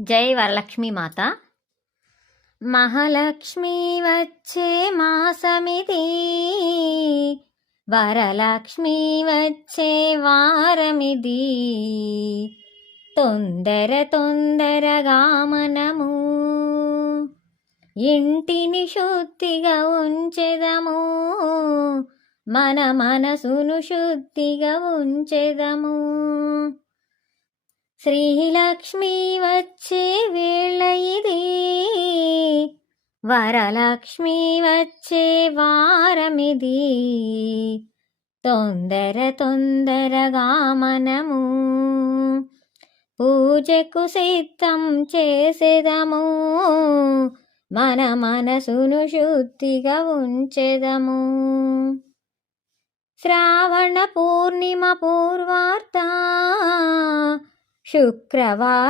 జై వరలక్ష్మీ మాత. మహాలక్ష్మి వచ్చే మాసమిది, వరలక్ష్మి వచ్చే వారమిది. తొందర తొందరగా మనము ఇంటిని శుద్ధిగా ఉంచెదము, మన మనసును శుద్ధిగా ఉంచెదము. శ్రీలక్ష్మి వచ్చే వేళ ఇది, వరలక్ష్మి వచ్చే వారమిది. తొందర తొందరగా మనము పూజకు సిద్ధం చేసేదము, మన మనసును శుద్ధిగా ఉంచెదము. శ్రావణ పూర్ణిమ పూర్వార్ధ శుక్రవారం